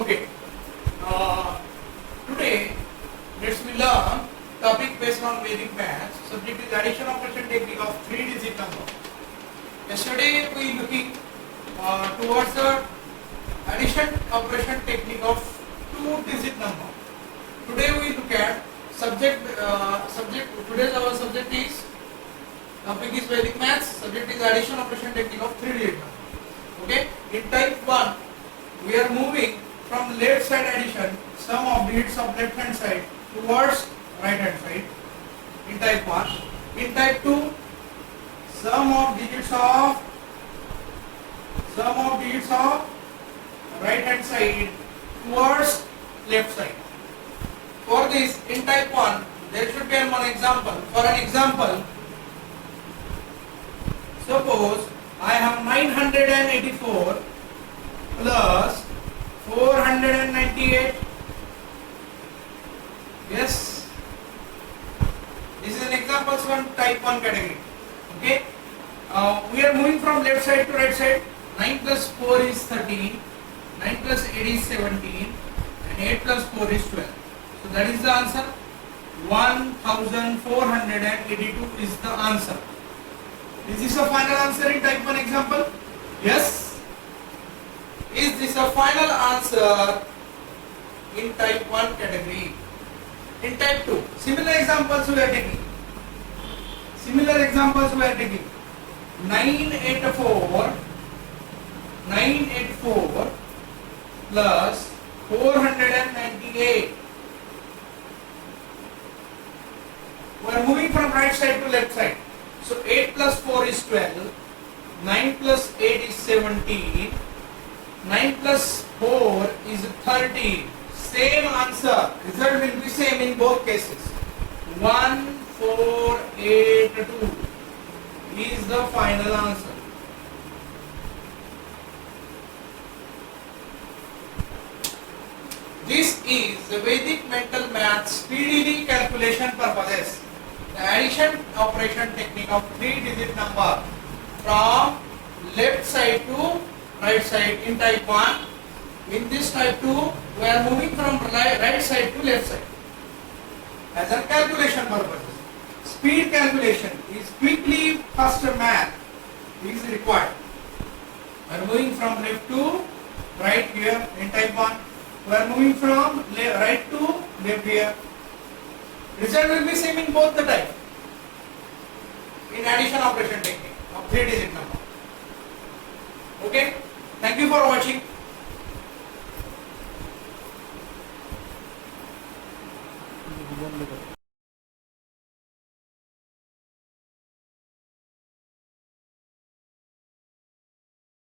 Okay. Today, let's we learn topic based on Vedic maths. Subject is addition operation technique of 3-digit number. Yesterday we looking towards the addition operation technique of 2-digit number. Today we look at subject. Today's our subject is topic is Vedic maths. Subject is addition operation technique of 3-digit number. Okay. In type 1, we are moving from left side addition, sum of digits of left hand side towards right hand side. In type 1. In type 2, sum of digits of right hand side towards left side. For this, in type 1, there should be one example. For an example, suppose I have 984 plus 498. Yes, this is an example from type 1 category. Okay, we are moving from left side to right side. 9 plus 4 is 13, 9 plus 8 is 17, and 8 plus 4 is 12. So that is the answer. 1482 is the answer. Is this a final answer in type 1 example? Yes. Is this a final answer in type 1 category? In type 2, similar examples we are taking. 984 plus 498. We are moving from right side to left side. So 8 plus 4 is 12, 9 plus 8 is 17, 9 plus 4 is 13. Same answer. Result will be same in both cases. 1482 is the final answer. This is the Vedic mental math speedily calculation purposes. The addition operation technique of 3-digit number from left side to right side in type 1. In this type 2, we are moving from right side to left side. As a calculation purpose, speed calculation is quickly faster math is required. We are moving from left to right here in type 1. We are moving from right to left here. Result will be same in both the type. In addition operation technique of 3-digit number. Okay. Thank you for watching.